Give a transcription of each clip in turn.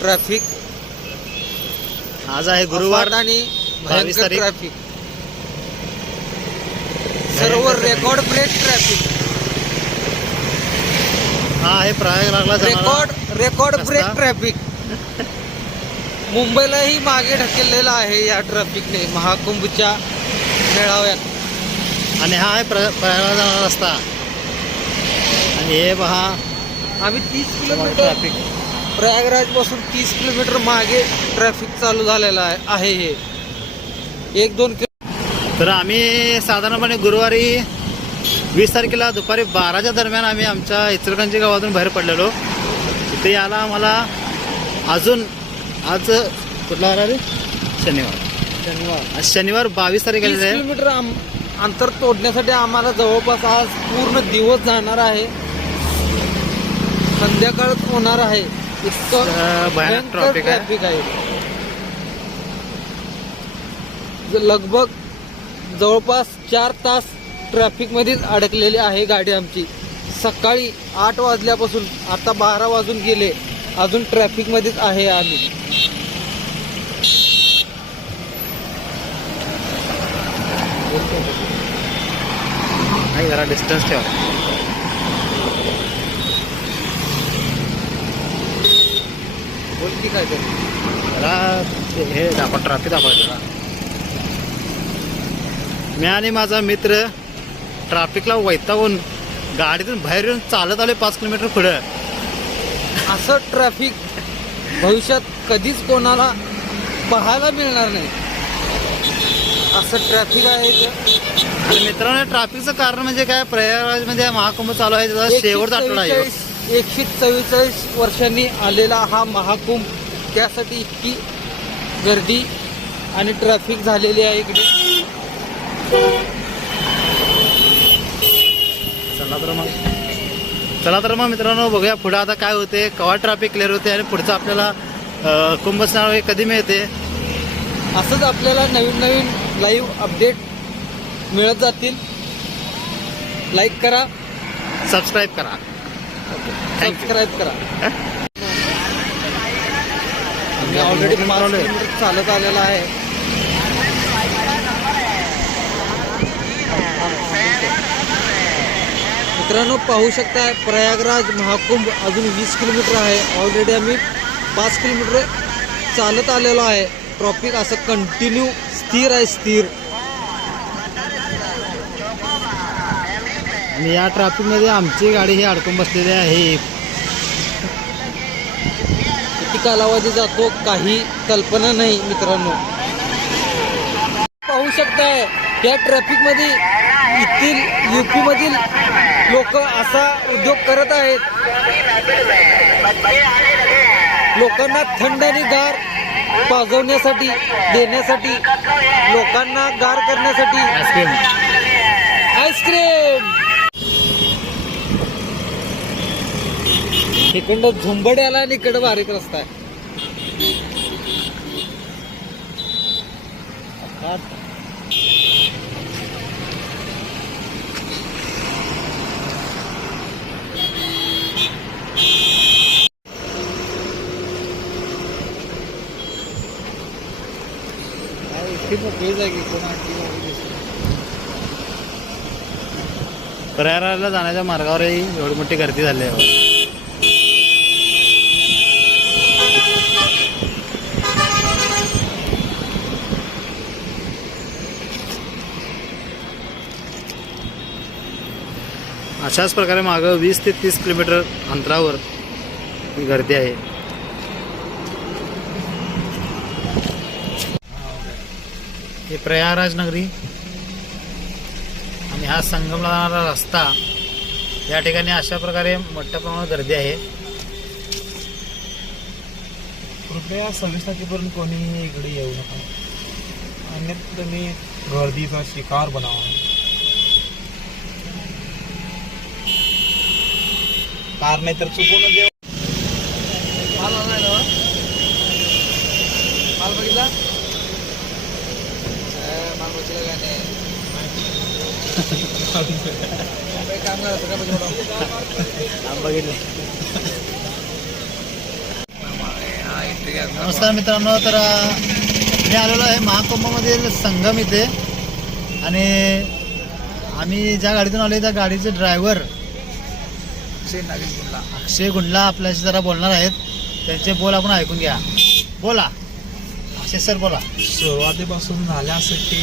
Traffic आज आहे गुरुवार आणि 22 भयंकर तारीख. ट्रॅफिक, सर्व रेकॉर्ड ब्रेक ट्रॅफिक, हा आहे प्रयागराजला जाणारा रेकॉर्ड ब्रेक रस्ता. ट्रॅफिक. मुंबईलाही मागे ढकललेला आहे या ट्रॅफिकने महाकुंभच्या मेळाव्यात. आणि हा आहे प्रयागराजला जाणारा रस्ता. आणि हे पहा आम्ही 30 किलोमीटर ट्रॅफिक. प्रयागराज पासून 30 किलोमीटर मागे ट्रॅफिक चालू झालेला आहे. हे 1-2 तर आम्ही साधारणपणे गुरुवारी 20 तारखेला दुपारी 12च्या दरम्यान आम्ही आमच्या इचलकरंजी गावातून बाहेर पडलेलो. इथे याला आम्हाला अजून आज कुठला वार रे? शनिवार. आज शनिवार 22 तारीख 30 आलेली आहे. किलोमीटर अंतर तोडण्यासाठी आम्हाला जवळपास आज पूर्ण दिवस जाणार आहे. संध्याकाळ होणार आहे. इतकं भयानक ट्रॅफिक आहे. ट्रॅफिक आहे. लगभग जवळपास 4 तास ट्रॅफिक मध्येच अडकलेली आहे गाडी आमची. सकाळी 8 वाजल्यापासून आता 12 वाजून गेले, अजून ट्रॅफिक मध्येच आहे आम्ही. नाही जरा डिस्टन्स ठेवा. बोलती काय ते? जरा हे दाखवा ट्रॅफिक दाखवा. मी आणि माझा मित्र ट्रॅफिकला वैतागून गाडीतून बाहेर येऊन चालत आले 5 किलोमीटर पुढं. असं ट्रॅफिक भविष्यात कधीच कोणाला पाहायला मिळणार नाही. असं ट्रॅफिक आहे इथे. आणि मित्रांनो ट्रॅफिकचं कारण म्हणजे काय, प्रयागराजमध्ये महाकुंभ चालू आहे, त्याचा शेवटचा आठवडा आहे. 144 वर्षांनी आलेला हा महाकुंभ, त्यासाठी इतकी गर्दी आणि ट्रॅफिक झालेली आहे इकडे. चला तर मग मित्रांनो बघूया पुढे आता काय होते, केव्हा ट्रॅफिक क्लिअर होते आणि पुढचं आपल्याला कुंभ स्नान कधी मिळते. असंच आपल्याला नवीन लाईव्ह अपडेट मिळत जातील. लाईक करा, सबस्क्राईब करा. सबस्क्राईब करा. मी ऑलरेडी 5 किलोमीटर चालत आलेला आहे. मित्रांनो पाहू शकता प्रयागराज महाकुंभ अजून 20 किलोमीटर आहे. ऑलरेडी आम्ही 5 किलोमीटर चालत आलेलो आहे. ट्रॅफिक असं कंटिन्यू स्थिर आहे, स्थिर. आणि या ट्रॅफिकमध्ये आमची गाडी ही अडकून बसलेली आहे. किती कालावधी जातो काही कल्पना नाही मित्रांनो. पाहू शकताय या ट्रॅफिकमध्ये येथील UP मधील लोक असा उद्योग करत आहेत. लोकांना थंड आणि गार पाजवण्यासाठी, देण्यासाठी, लोकांना गार करण्यासाठी आईस्क्रीम. इकडं झुंबड्याला आणि इकडं बारीक रस्ता आहे. प्रयागराजला जाण्याच्या मार्गावरही एवढी मोठी गर्दी झाली आहे. अशाच प्रकारे मागं 20 ते 30 किलोमीटर अंतरावर ही गर्दी आहे. हे प्रयागराज नगरी आणि हा संगमला जाणारा रस्ता, या ठिकाणी अशा प्रकारे मोठ्या प्रमाणात गर्दी आहे. कृपया 26 तारखेपर्यंत कोणी इकडे येऊ नका, अन्यथा तुम्ही गर्दीचा शिकार बनावा. कार नाही तर चुकून देव. माल बघितला, माल बघितला गाणे काम बघितलं. नमस्कार मित्रांनो, तर मी आलेलो आहे महाकुंभमधील संगम इथे आणि आम्ही ज्या गाडीतून आलो त्या गाडीचे ड्रायव्हर अक्षय गुंडला आपल्याशी जरा बोलणार आहेत. त्यांचे बोल आपण ऐकून घ्या. बोला अक्षय सर, बोला. सुरुवातीपासून झाल्या असं की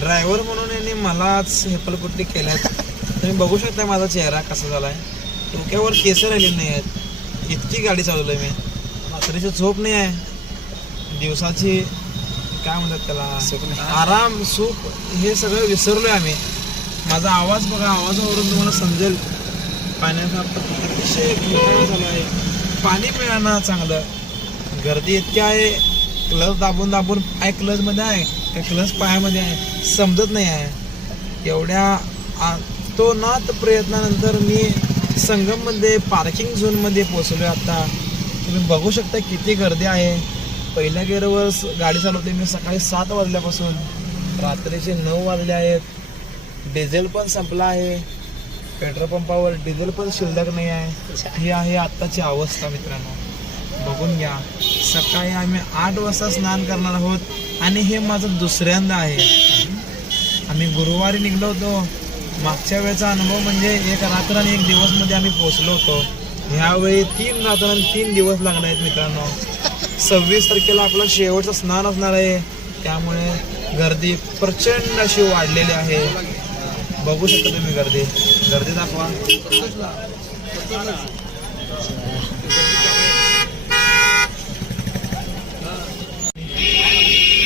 ड्रायव्हर म्हणून यांनी मलाच हेपलपुट्टी केल्यात. तुम्ही बघू शकता माझा चेहरा कसा झालाय. डोक्यावर केस राहिलेली नाही आहेत. इतकी गाडी चालवलोय मी. रात्रीची झोप नाही आहे. दिवसाची काय म्हणतात त्याला, आराम सुख हे सगळं विसरलोय आम्ही. माझा आवाज बघा, आवाजावरून तुम्हाला समजेल. पाण्याचा अतिशय घोटाळा झाला आहे. पाणी मिळालं चांगलं. गर्दी इतकी आहे. क्लच दाबून दाबून पाय क्लचमध्ये आहे का क्लच पायामध्ये आहे समजत नाही आहे. एवढ्या तो नात प्रयत्नानंतर मी संगममध्ये पार्किंग झोनमध्ये पोचलो. आता तुम्ही बघू शकता किती गर्दी आहे. पहिल्या गेअरवर गाडी चालवते मी सकाळी 7 वाजल्यापासून. रात्रीचे 9 वाजले आहेत. डिझेल पण संपला आहे. पेट्रोल पंपावर डिझेल पण शिल्लक नाही आहे. ही आहे आत्ताची अवस्था मित्रांनो, बघून घ्या. सकाळी आम्ही 8 वाजता स्नान करणार आहोत आणि हे माझं दुसऱ्यांदा आहे. आम्ही गुरुवारी निघलो होतो. मागच्या वेळेचा अनुभव म्हणजे 1 रात्र आणि 1 दिवस मध्ये आम्ही पोहोचलो होतो. ह्यावेळी 3 रात्र आणि 3 दिवस लागणार आहेत मित्रांनो. 26 तारखेला आपलं शेवटचं स्नान असणार आहे. त्यामुळे गर्दी प्रचंड अशी वाढलेली आहे. बघू शकता तुम्ही गर्दी दाखवा.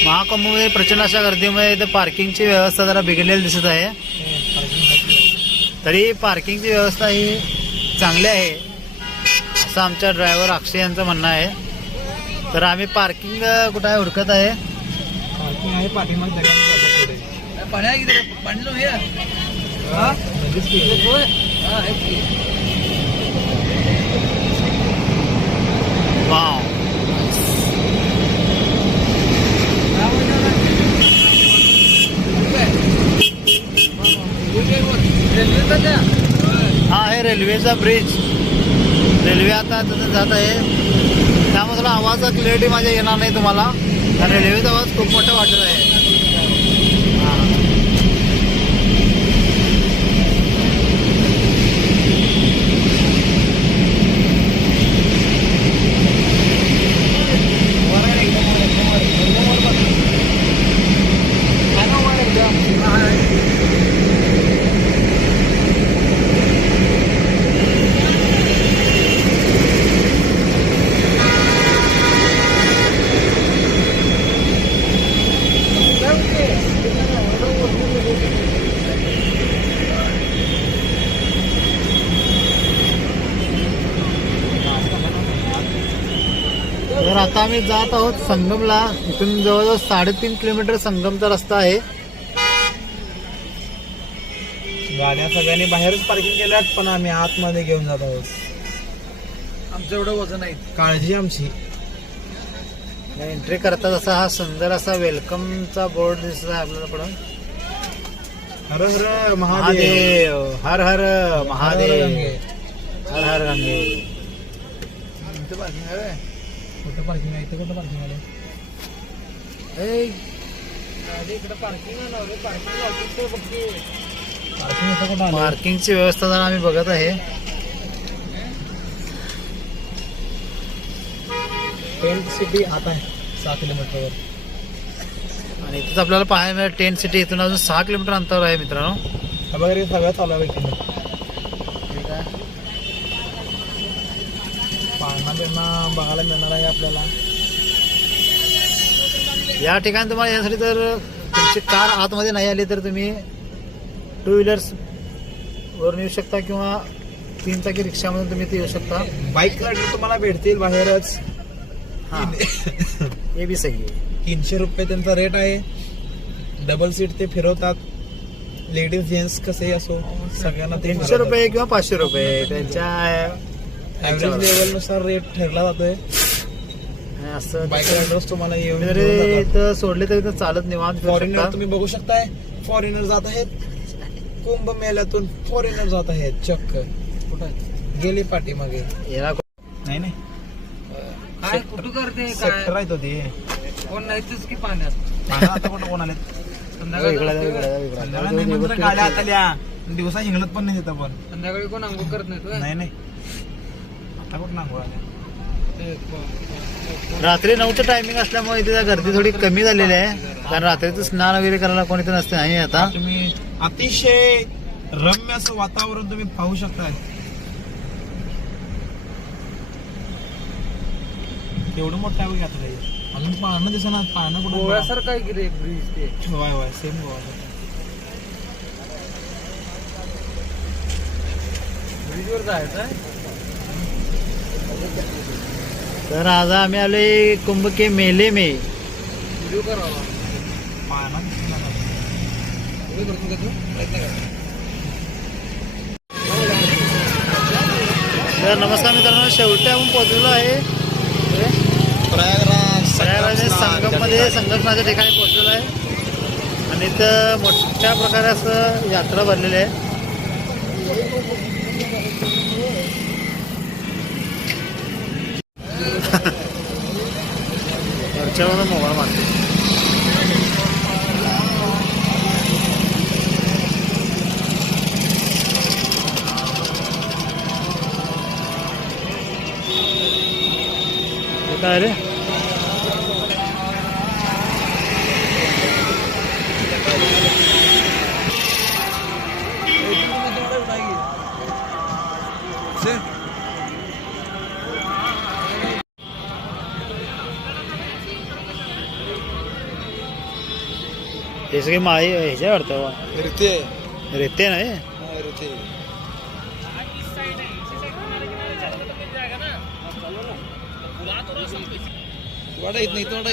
महाकुंभमध्ये प्रचंड अशा गर्दीमुळे इथे पार्किंगची व्यवस्था जरा बिघडलेली दिसत आहे. तरी पार्किंगची व्यवस्था ही चांगली आहे असं आमच्या ड्रायव्हर अक्षय यांचं म्हणणं आहे. तर आम्ही पार्किंग कुठं आहे हुडकत आहे. पार्किंग आहे पाठीमागे वाव, हा आहे रेल्वेचा ब्रिज. रेल्वे आता तिथं जात आहे. त्यामुळे थोडा आवाज क्लिअरिटी माझ्या येणार नाही तुम्हाला. रेल्वेचा आवाज खूप मोठा वाटत आहे. तर आता आम्ही जात आहोत संगमला. इथून जवळजवळ 3.5 किलोमीटर संगमचा रस्ता आहे. गाड्या सगळ्यांनी बाहेरच पार्किंग केल्यात, पण आम्ही आतमध्ये घेऊन जात आहोत. आमचं एवढं वजन आहे. काळजी आमची. एंट्री करतात असा हा सुंदर असा वेलकमचा बोर्ड दिसत आहे आपल्याला पुढं. हर हर महादेव. महादेव, हर हर महादेव, गंगे. हर हर गंगे. इथं पार्किंग आहे. कुठं पार्किंग आहे? इथं कुठं पार्किंग आहे? इकडं पार्किंग आहे. पार्किंग इथं कुठं आलं? पार्किंगची व्यवस्था जरा आम्ही बघत आहे. टेंट सिटी आता आहे 6 किलोमीटरवर. आणि इथेच आपल्याला पाहायला मिळेल टेंट सिटी. इथून अजून 6 किलोमीटर अंतरावर आहे मित्रांनो. हा बघा रे, सगळं चालू आहे इकडे. पाळणा बिळणा बघायला मिळणार आहे आपल्याला. या ठिकाणी तुम्हाला यासाठी जर तुमची कार आतमध्ये नाही आली तर तुम्ही 2 व्हीलर्स वरून येऊ शकता किंवा 3 चाकी रिक्षामधून तुम्ही इथे येऊ शकता. बाईक रायडर तुम्हाला भेटतील बाहेरच. हां, हे बी सही आहे. 300 रुपये त्यांचा रेट आहे. डबल सीट ते फिरवतात. लेडीज जेंट्स कसेही असो सगळ्यांना 300 रुपये किंवा 500 रुपये त्यांच्या ऍव्हरेज लेवल नुसार रेट ठरला जातोय. असं बाईक रायडर्स तुम्हाला येऊन जरी इथं सोडले तरी इथं चालत निवांत फिरू फॉरेनर शकता. तुम्ही बघू शकताय. फॉरेनर जात आहेत. कुंभ मेळ्यातून फॉरेनर जात आहेत. चक्क कुठं गेली पाठीमागे. याला नाही नाही काय कुठं करते सेक्टर काय आहे तो ते कोण नाहीच की पाण्यात आता कुठं कोण आले संध्याकाळी गाड्या आता लिहा दिवसा हिंगलत पण नाही तिथं पण संध्याकाळी कोण अंघोळ करत नाही तो नाही आता कुठं नांगोळ आल्या रात्री 9चं टायमिंग असल्यामुळे इथे गर्दी थोडी कमी झालेली आहे कारण रात्रीचं स्नान वगैरे करायला कोणी तर नसते नाही आता तुम्ही अतिशय रम्य असं वातावरण तुम्ही पाहू शकता एवढं मोठं आहे आता अजून पाहणं दिसणार पाहणं कुठं गोव्यासारखं आहे की रे ब्रिज ते वाय सेम गोवा ब्रिजवर जायचं आहे तर आज आम्ही आलोय कुंभ के मेले में व्हिडिओ करावा पाहणं दिसणार व्हिडिओ करतो का तू प्रयत्न कर तर नमस्कार मित्रांनो शेवटी आपण पोहोचलेलो आहे प्रयागराज संगममध्ये संगमनाच्या ठिकाणी पोहोचलेलो आहे आणि इथं मोठ्या प्रकारे असं यात्रा भरलेली आहे घरच्यावर मोबाईल मारते काय रे हे सगळे माळी ह्याच्या वाटतं रेते नाही वाडा येत नाही तोडा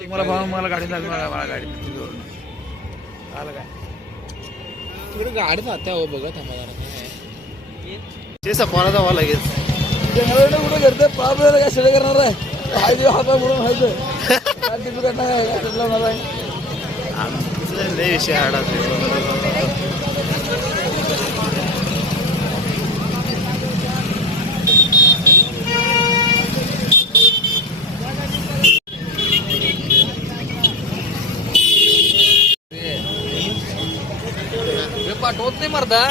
मला भाऊ मला गाडी लागली मला गाडी आलं काय तिकडे गाडी जाते हो बघत आम्हाला ते सफारा जावं लागेल कुठे करते पापला काय सगळं करणार आहे हाता म्हणून व्हायचं करणार लय विषय हाडा पाठवत नाही मर्दा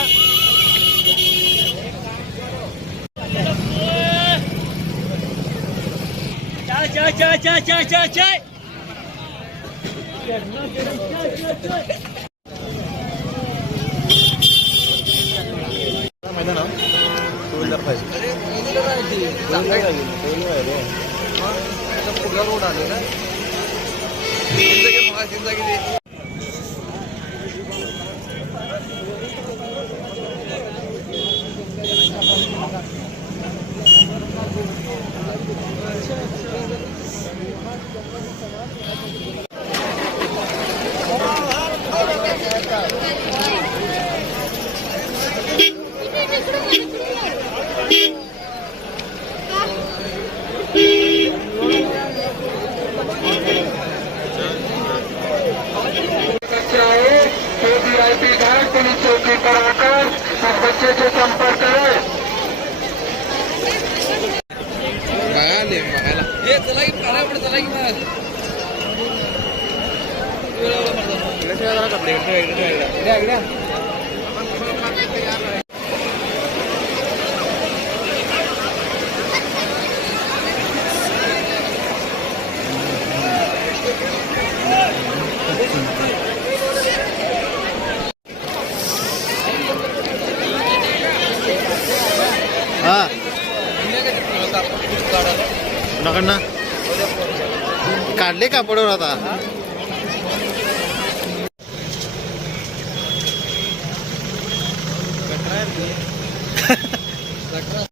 मैदान टू व्हीलर पाहिजे पुढला रोड आले ना चौकी पर आकर इस बच्चे से संपर्क करें चला की चला की हा कुणाकडनं काढले कापडवर आता